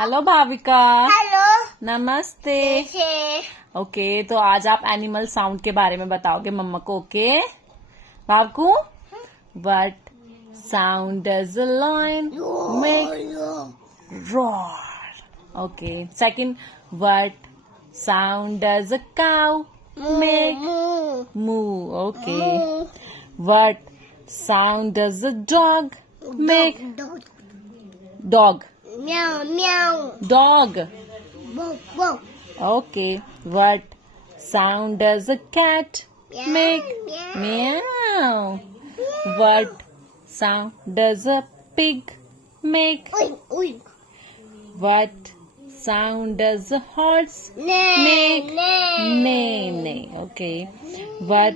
Hello Bhavika. Hello नमस्ते। से okay, तो आज आप एनिमल साउंड के बारे में बताओगे मम्मा को। ओके बाबू, what sound does a lion make? Roar. Okay, second, what sound does a cow make? moo. Okay, what sound does a dog make? Dog. Meow meow. Dog. Whoa whoa. Okay, what sound does a cat make? Meow. Meow. What sound does a pig make? Oink oink. What sound does a horse Neigh make? neigh. Neigh, neigh. Okay. What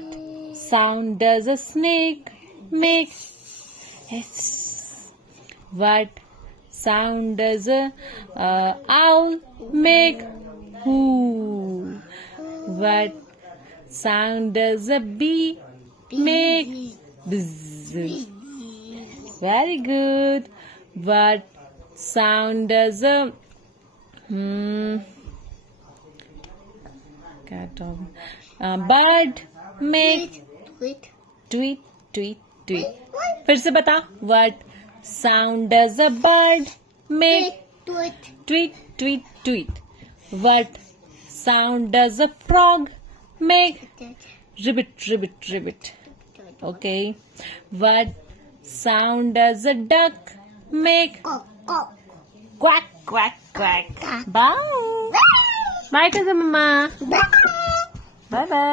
sound does a snake make? Yes. What sound does a owl make? Hoo. What sound does a bee make? Bzz. Very good. What sound does a cat dog bird make? Tweet Tweet, tweet, tweet. फिर से बता. What sound does a bird make? tweet. Tweet, tweet, tweet. What sound does a frog make? Ribbit, ribbit, ribbit. Okay. What sound does a duck make? Cock cock. Quack, quack, quack. Bye. Bye to the mama. Bye. Bye bye.